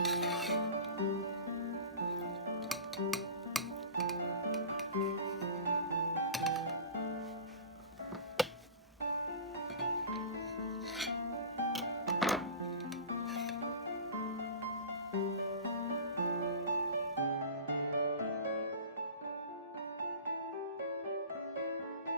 Thank you.